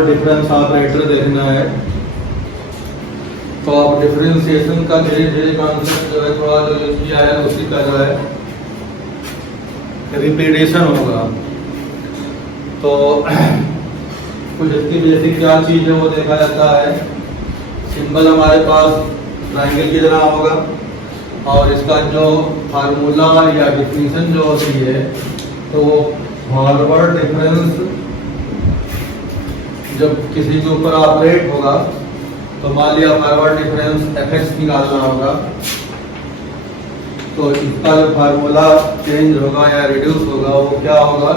Forward difference operator देखना है तो आप डिफरेंशिएशन का धीरे धीरे कॉन्सेप्ट जो है थोड़ा जो किया है उसी का जो है रिपीटेशन होगा। तो कुछ इसकी बेसिक क्या चीज़ है वो देखा जाता है। सिंबल हमारे पास ट्रायंगल की तरह होगा और इसका जो फार्मूला या डिफिनीशन जो होती है तो वो फॉरवर्ड डिफरेंस जब किसी के ऊपर ऑपरेट होगा तो मान लिया फॉरवर्ड डिफरेंस एफ निकालना होगा तो इसका जो फार्मूला चेंज होगा या रिड्यूस होगा वो क्या होगा,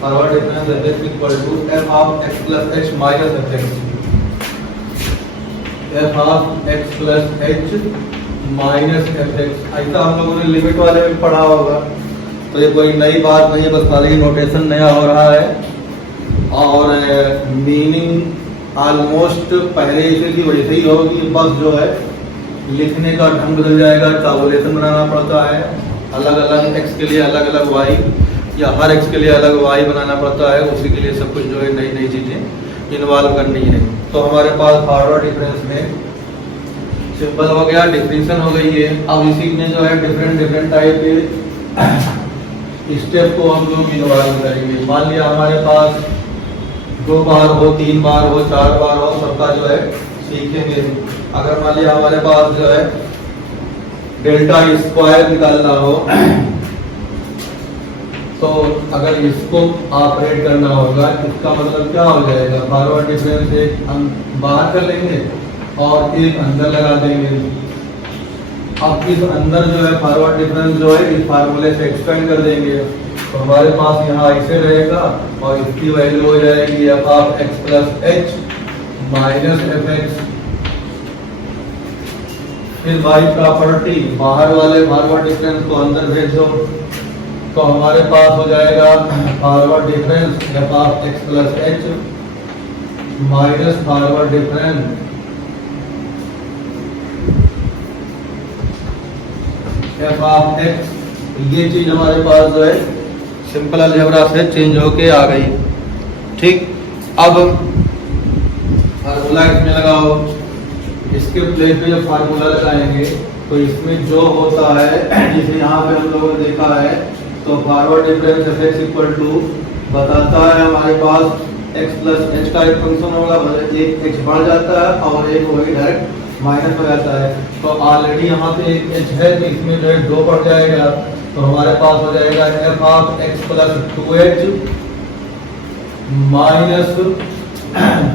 forward difference f equal to f of x plus h minus f f of x plus h minus f x. ऐसा हम लोगों ने लिमिट वाले में पढ़ा होगा तो ये कोई नई बात नहीं है, बस खाली नोटेशन नया हो रहा है और मीनिंग ऑलमोस्ट पहले से की वैसे ही होगी, बस जो है लिखने का ढंग बदल जाएगा। टैबुलेशन बनाना पड़ता है, अलग अलग एक्स के लिए अलग अलग वाई या हर एक्स के लिए अलग वाई बनाना पड़ता है, उसी के लिए सब कुछ जो है नई नई चीज़ें इन्वॉल्व करनी है। तो हमारे पास फॉरवर्ड डिफरेंस में सिंपल हो गया, डिफरेंशिएशन हो गई है। अब इसी में जो है डिफरेंट टाइप के स्टेप को हम लोग इन्वॉल्व करेंगे। मान लिया हमारे पास 2 बार हो, 3 बार हो, 4 बार हो, सबका जो है सीखेंगे। अगर मान लिया हमारे पास जो है डेल्टा स्क्वायर निकालना हो तो अगर इसको ऑपरेट करना होगा इसका मतलब क्या हो जाएगा, फॉरवर्ड डिफरेंस एक हम बाहर कर लेंगे और एक अंदर लगा देंगे। अब इस अंदर जो है फॉरवर्ड डिफरेंस जो है इस फार्मूले से एक्सपेंड कर देंगे तो हमारे पास यहाँ ऐसे रहेगा और इसकी वैल्यू हो जाएगी F of x plus h minus f x. फिर बाई प्रॉपर्टी बाहर वाले फॉरवर्ड डिफरेंस को अंदर भेजो तो हमारे पास हो जाएगा forward difference F of x plus h minus forward difference F of x. ये चीज हमारे पास जो है सिंपल अलजेब्रा से चेंज होके आ गई। ठीक, अब फार्मूला इसमें लगाओ, इसके प्लेस पे जब फार्मूला लगाएंगे तो इसमें जो होता है जिसे यहाँ पे हम लोगों ने देखा है तो forward difference f x equal to बताता है हमारे पास एक्स प्लस एच का एक फंक्शन होगा, एक एक्स बढ़ जाता है और एक वही डायरेक्ट माइनस हो जाता है। तो ऑलरेडी यहाँ पे एक एच है तो इसमें जो है 2 बढ़ जाएगा तो हमारे पास हो जाएगा F of x plus 2h minus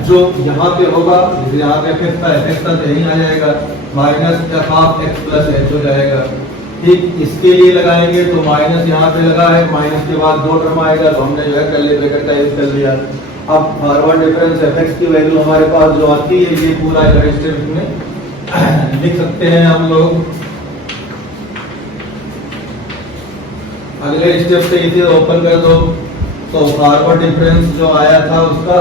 जो यहाँ पे होगा जैसे यहाँ पे एफ का यही आ जाएगा minus F of x plus H हो जाएगा। ठीक, इसके लिए लगाएंगे तो माइनस यहाँ पे लगा है, माइनस के बाद 2 टर्म आएगा तो हमने जो है कर्ली ब्रैकेट का यूज कर लिया। अब फॉरवर्ड डिफरेंस एफ एक्स की वैल्यू हमारे पास जो आती है ये पूरा स्टेप में लिख सकते हैं हम लोग। अगले स्टेप से इसे ओपन कर दो तो फॉरवर्ड डिफरेंस जो आया था उसका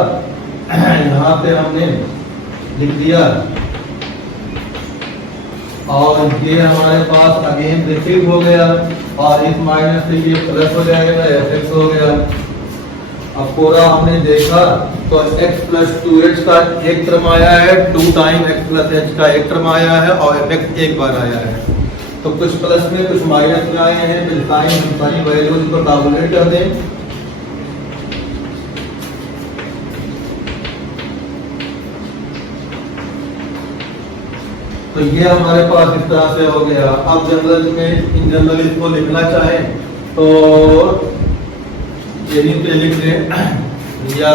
यहाँ पे हमने लिख दिया और ये हमारे पास अगेन रिसीव हो गया और इस माइनस से ये प्लस हो जाएगा, एफ एक्स हो गया। अब पूरा हमने देखा तो x प्लस 2h का एक टर्म आया है, 2 टाइम x प्लस h का एक टर्म आया है और एफ एक्स एक बार आया है। तो कुछ प्लस में कुछ माइनस में आए हैं तो टाइम सारी वैल्यूज को टैबुलेट कर दें। तो ये हमारे पास इस तरह से हो गया। अब जनरल में इन जनरल इसको लिखना चाहें तो यहीं पे लिख दें या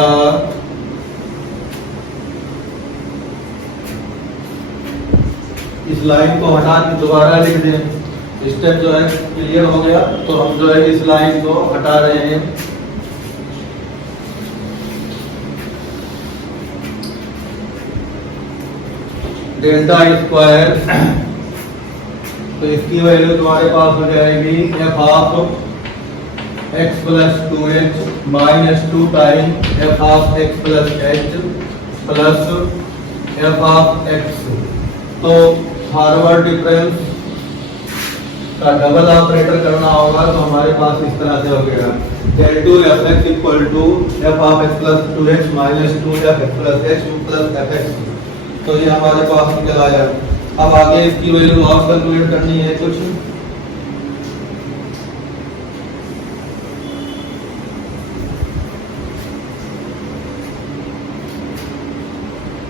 इस लाइन को हटा के दोबारा लिख दें। स्टेप जो है क्लियर हो गया तो हम जो है इस लाइन को हटा रहे हैं। डेल्टा स्क्वायर तो इसकी वैल्यू तुम्हारे पास हो जाएगी F of x plus 2h minus 2 time F of x plus H plus F of x. तो फॉरवर्ड डिफरेंस का डबल ऑपरेटर करना होगा तो हमारे पास इस तरह से हो गया del 2 fx equal to f of x plus 2x minus 2f plus h plus fx। तो ये हमारे पास निकल आया। अब आगे इसकी वैल्यू और कैलकुलेट करनी है कुछ।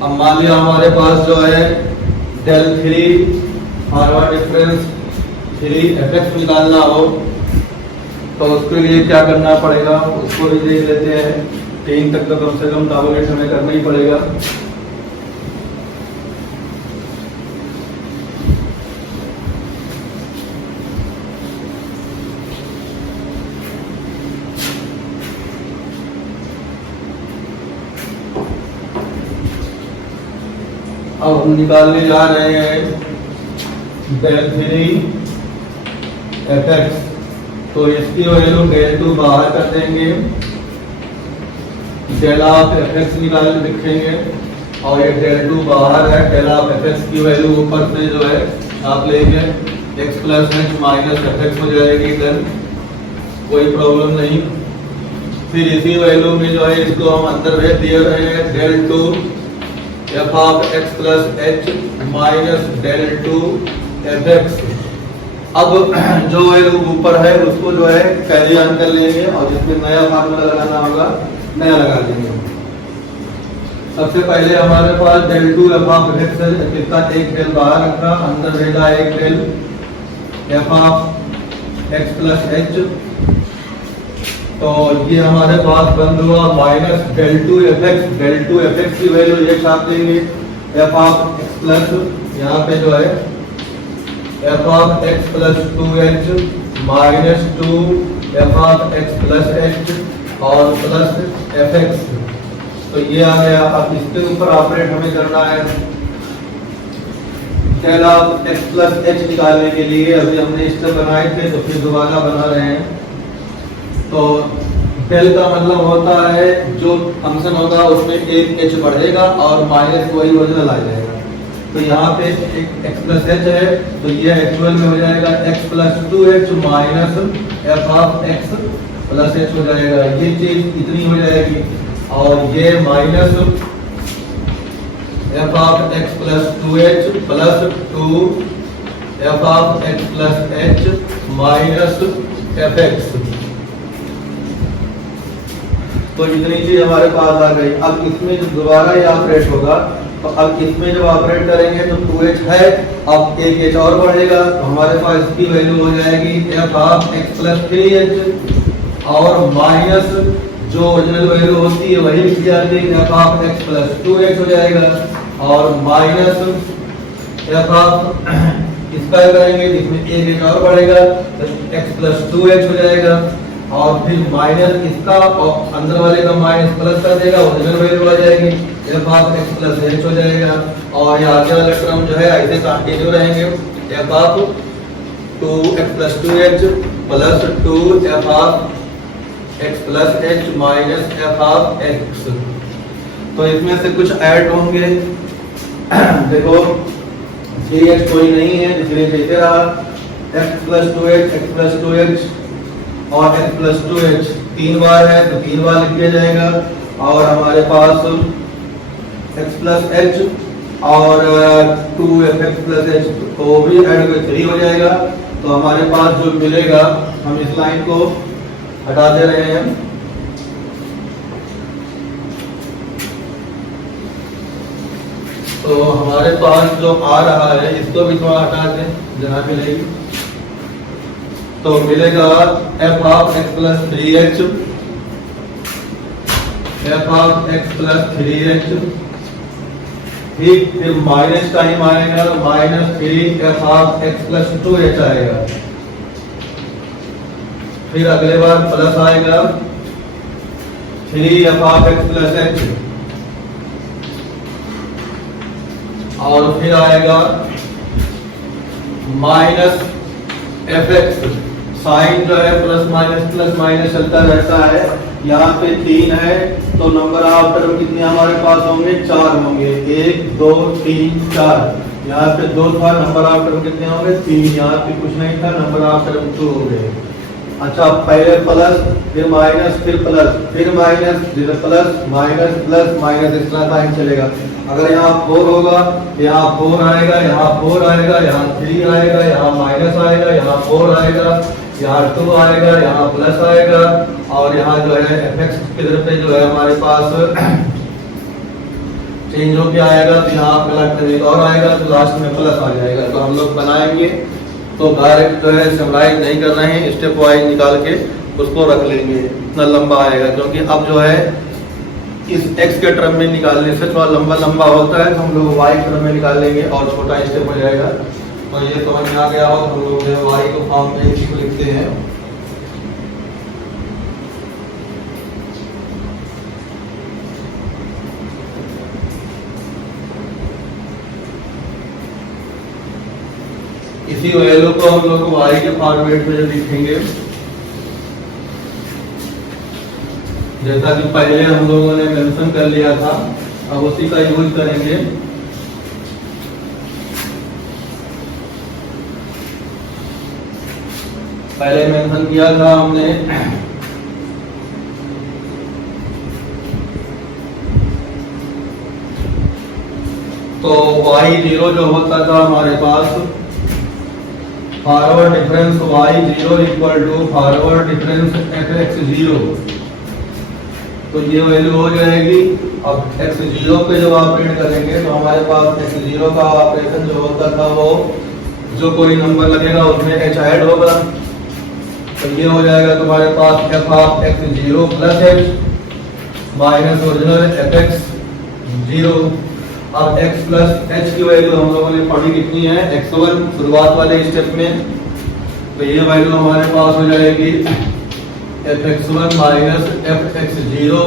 अब मान लिया हमारे पास जो है del 3 फॉरवर्ड डिफरेंस 3fx निकालना हो तो उसके लिए क्या करना पड़ेगा उसको भी देख लेते हैं। 3 तक तो कम से कम कैलकुलेट हमें करना ही पड़ेगा। अब हम निकालने जा रहे हैं del 3 fx। तो इसकी वैल्यू del 2 बाहर कर देंगे, del ऑफ fx निकाल लिखेंगे और ये del 2 बाहर है। del ऑफ fx की वैल्यू ऊपर से जो है आप लेंगे x plus h minus fx हो जाएगी। देन कोई प्रॉब्लम नहीं। फिर इसी वैल्यू में जो है इसको हम अंदर भेज दिए रहे हैं del 2 f of x plus h minus del 2 fx। अब जो वैल्यू ऊपर है उसको जो है कैरी ऑन कर लेंगे और जिसमें नया फार्मूला लगाना होगा नया लगा देंगे। सबसे पहले हमारे पास del 2 f ऑफ x है, इसका एक del बाहर रखा, अंदर भेजा एक del f of x plus h। तो ये हमारे पास बंद हुआ minus del 2 fx। del 2 fx की वैल्यू ये छाप देंगे f ऑफ x प्लस यहाँ पे जो है f of x plus 2h minus 2 f of x plus h और प्लस fx। तो ये आ गया। अब इसके ऊपर ऑपरेट हमें करना है। del of x plus h निकालने के लिए अभी हमने स्टेप बनाए थे तो फिर दोबारा बना रहे हैं। तो del का मतलब होता है जो फंक्शन होगा उसमें एक h बढ़ेगा और माइनस वही ओरिजिनल आ जाएगा। तो यहाँ पे एक x प्लस h है तो ये एक्चुअल में हो जाएगा x plus 2h minus f of x plus h हो जाएगा। ये चीज इतनी हो जाएगी और ये minus f of x plus 2h plus 2 f of x plus h minus fx। तो इतनी चीज हमारे पास आ गई। अब इसमें जो दोबारा ये ऑपरेट होगा तो अब इसमें जब ऑपरेट करेंगे तो 2h है, अब एक h और बढ़ेगा तो हमारे पास इसकी वैल्यू हो जाएगी f of x plus 3h और माइनस जो ओरिजिनल वैल्यू होती है वही लिखी जाती है f of x plus 2h हो जाएगा और माइनस f ऑफ इसका करेंगे जिसमें एक h और बढ़ेगा तो x प्लस 2h हो जाएगा और फिर माइनस इसका और अंदर वाले का माइनस प्लस कर देगा ओरिजिनल वैल्यू आ जाएगी f of x plus h हो जाएगा। और ये आगे वाला टर्म जो है ऐसे कंटिन्यू रहेंगे f of 2x plus 2h plus 2 f of x plus h minus f of x। तो इसमें से कुछ ऐड होंगे। देखो 3h कोई नहीं है इसलिए जैसे रहा x plus 2h x plus 2h और x प्लस 2h 3 बार है तो 3 बार लिख दिया जाएगा और हमारे पास x प्लस h और 2fx प्लस h तो भी ऐड करके 3 हो जाएगा। तो हमारे पास जो मिलेगा हम इस लाइन को हटा दे रहे हैं। तो हमारे पास जो आ रहा है इसको भी थोड़ा हटा दें जहाँ मिलेगी। तो मिलेगा f of x plus 3h f of x plus 3h ठीक। फिर माइनस टाइम आएगा minus 3 f of x plus 2h आएगा। फिर अगले बार प्लस आएगा 3 f of x plus h और फिर आएगा माइनस fx। साइन जो है प्लस माइनस चलता रहता है। यहाँ पे 3 है तो नंबर ऑफ टर्म कितने हमारे पास होंगे 4 होंगे 1 2 3 4। यहाँ पे 2 था, नंबर ऑफ टर्म कितने होंगे 3, यहाँ पे कुछ नहीं था, नंबर ऑफ टर्म 2 हो गए। अच्छा, पहले प्लस, फिर माइनस, फिर प्लस, फिर माइनस, फिर प्लस, माइनस, प्लस, माइनस, इस तरह साइन चलेगा। अगर यहाँ 4 होगा, यहाँ 4 आएगा, यहाँ 4 आएगा, यहाँ 3 आएगा, यहाँ माइनस आएगा, यहाँ 4 आएगा, यहाँ 2 आएगा, यहाँ प्लस आएगा, और यहाँ जो है fx की तरफ पे जो है हमारे पास चेंज होके आएगा, तो यहाँ अगला एक और आएगा, तो लास्ट में प्लस आ जाएगा। तो हम लोग बनाएंगे तो डायरेक्ट जो है समराइज नहीं करना है, स्टेप वाइज निकाल के उसको रख लेंगे, इतना लंबा आएगा। क्योंकि अब जो है इस x के टर्म में निकालने से थोड़ा लंबा लंबा होता है, तो हम लोग y टर्म में निकाल लेंगे और छोटा स्टेप हो जाएगा। तो ये समझ में आ गया हो, हम लोग जो है y को फॉर्म में इसी को लिखते हैं। इसी वैल्यू को हम लोग y के फॉर्मेट में जब लिखेंगे, जैसा कि पहले हम लोगों ने मेंशन कर लिया था, अब उसी का यूज करेंगे। पहले मेंशन किया था हमने तो y0 जो होता था हमारे पास forward difference y0 equal to forward difference fx0, तो ये वैल्यू हो जाएगी। अब x0 पे जब ऑपरेट करेंगे तो हमारे पास x0 का ऑपरेशन जो होता था वो जो कोई नंबर लगेगा उसमें h ऐड होगा, तो ये हो जाएगा तुम्हारे पास f of x0 plus h minus original fx0। अब x प्लस h की वैल्यू हम लोगों ने पढ़ी कितनी है x1 शुरुआत वाले स्टेप में, तो ये वैल्यू हमारे पास हो जाएगी fx1 माइनस fx0।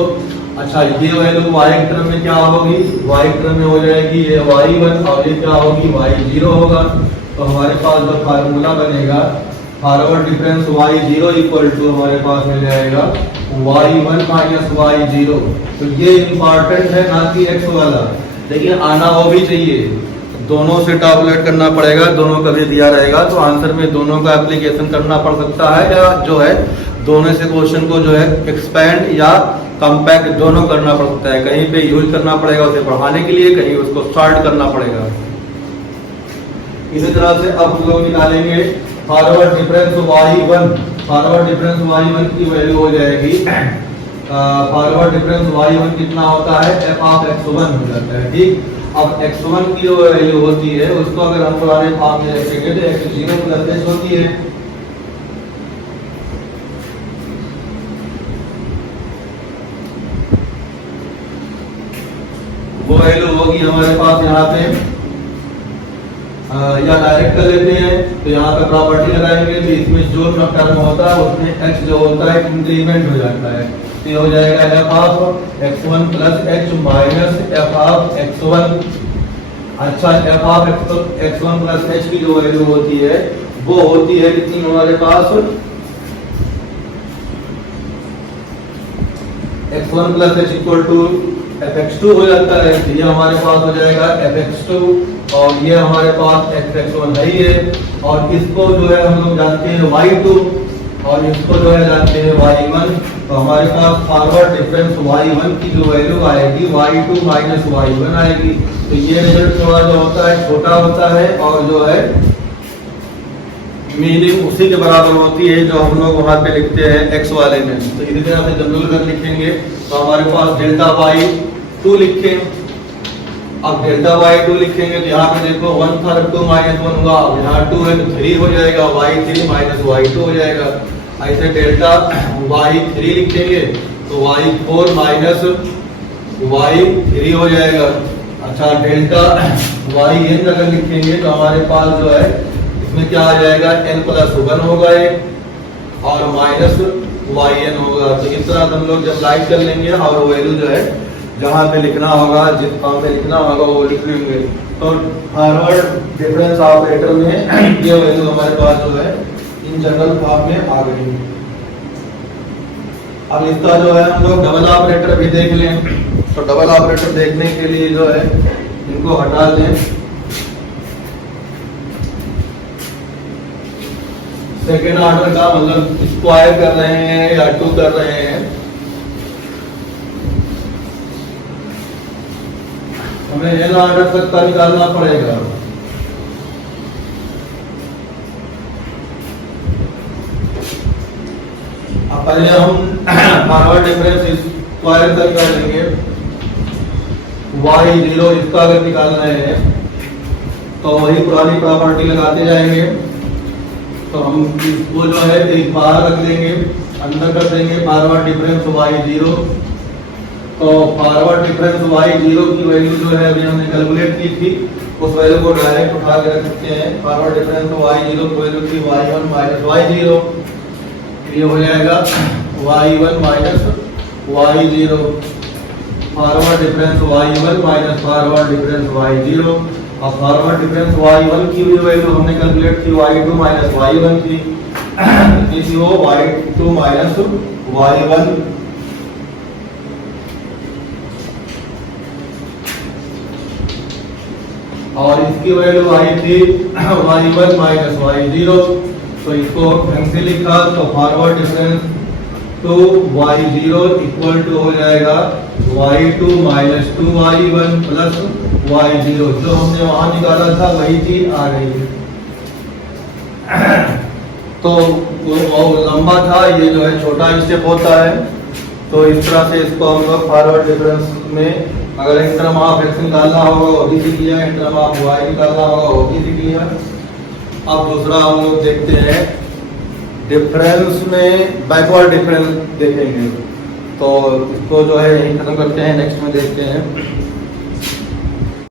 अच्छा, ये वैल्यू y टर्म में क्या होगी, y टर्म में हो जाएगी ये y1 और ये क्या होगी y0 होगा। तो हमारे पास जो फार्मूला बनेगा forward difference y0 equal to हमारे पास मिल जाएगा y1 माइनस y0। तो ये इंपॉर्टेंट है ना कि x वाला, लेकिन आना वो भी चाहिए, दोनों से टैबुलेट करना पड़ेगा, दोनों का भी दिया रहेगा तो आंसर में दोनों का एप्लीकेशन करना पड़ सकता है, या जो है दोनों से क्वेश्चन को जो है एक्सपैंड या कंपैक्ट दोनों करना पड़ सकता है। कहीं पे यूज करना पड़ेगा उसे बढ़ाने के लिए, कहीं उसको शॉर्ट करना पड़ेगा। इसी तरह से अब हम लोग निकालेंगे forward difference y1, forward difference y1 की वैल्यू हो जाएगी फॉरवर्ड डिफरेंस y1 कितना होता है f ऑफ x1 हो जाता है, ठीक। अब x1 की जो वैल्यू होती है उसको अगर हम पुराने फॉर्म में रखेंगे तो x0 प्लस h होती है। वो वैल्यू होगी हमारे पास यहाँ पे, या डायरेक्ट कर लेते हैं तो यहाँ पे प्रॉपर्टी लगाएंगे तो इसमें जो टर्म होता है उसमें x जो होता है इंक्रीमेंट हो जाता है, तो ये हो जाएगा f of x1 plus h minus f of x1। अच्छा, f of x1 plus h की जो वैल्यू होती है वो होती है कितनी हमारे पास x1 plus h equal to fx2 हो जाता है, तो ये हमारे पास हो जाएगा fx2 और ये हमारे पास fx1 है ही है, और इसको जो है हम लोग जानते हैं y2 और इसको जो है जानते हैं y1। तो हमारे पास फॉरवर्ड डिफरेंस y1 की जो वैल्यू आएगी y2 माइनस y1 आएगी। तो ये रिजल्ट थोड़ा जो होता है छोटा होता है और जो है मीनिंग उसी के बराबर होती है जो हम लोग वहां पे लिखते हैं x वाले में। तो इसी तरह से जनरल अगर लिखेंगे तो हमारे पास डेल्टा y2 लिखें। अब डेल्टा y2 लिखेंगे तो यहाँ पे देखो 1 था 2 माइनस 1 हुआ, अब यहाँ 2 है तो 3 हो जाएगा, y3 माइनस y2 हो जाएगा। ऐसे डेल्टा y3 लिखेंगे तो y4 माइनस y3 हो जाएगा। अच्छा, डेल्टा yn अगर लिखेंगे तो हमारे पास जो है इसमें क्या आ जाएगा n प्लस 1 होगा एक और माइनस yn होगा। तो इस तरह हम लोग जब लाइट कर लेंगे और वैल्यू जो है जहाँ पे लिखना होगा जिस फॉर्म में लिखना होगा वो लिख लेंगे। तो फॉरवर्ड डिफरेंस ऑपरेटर में ये वैल्यू हमारे पास जो है इन जनरल फॉर्म में आ गई। अब इसका जो है हम लोग डबल ऑपरेटर भी देख लें। तो डबल ऑपरेटर देखने के लिए जो है इनको हटा दें। सेकेंड ऑर्डर का मतलब स्क्वायर कर रहे हैं या 2 कर रहे हैं, हमें एन ऑर्डर तक का निकालना पड़ेगा। अब पहले हम फॉरवर्ड डिफरेंस स्क्वायर तक कर लेंगे। y0 इसका अगर निकालना है तो वही पुरानी प्रॉपर्टी लगाते जाएंगे। तो हम इसको जो है एक बाहर रख देंगे, अंदर कर देंगे फॉरवर्ड डिफरेंस y0। तो फॉरवर्ड डिफरेंस y0 की वैल्यू जो है अभी हमने कैलकुलेट की थी, उस वैल्यू को डायरेक्ट उठा के रख सकते हैं। फॉरवर्ड डिफरेंस y0 की वैल्यू थी y1 माइनस y0, ये हो जाएगा y1 minus y0। Forward difference y1 minus forward difference y0। और फॉरवर्ड डिफरेंस y1 की भी वैल्यू हमने कैलकुलेट की y2 माइनस y1 थी, इसी वो y2 माइनस y1। और इसकी वैल्यू आई थी y1 माइनस y0। तो इसको ढंग से लिखा तो फॉरवर्ड डिफरेंस तो y0 इक्वल टू हो जाएगा y2 minus 2y1 plus y0। जो हमने वहां निकाला था वही चीज आ गई है। तो वो लंबा था, ये जो है छोटा स्टेप होता है। तो इस तरह से इसको हम लोग फॉरवर्ड डिफरेंस में अगर इंटरम ऑफ x निकालना होगा वो भी सीख लिया, इंटरम ऑफ y निकालना होगा वो भी सीख लिया। अब दूसरा हम लोग देखते हैं डिफरेंस में बैकवर्ड डिफरेंस देखेंगे। तो इसको जो है यही खत्म करते हैं, नेक्स्ट में देखते हैं।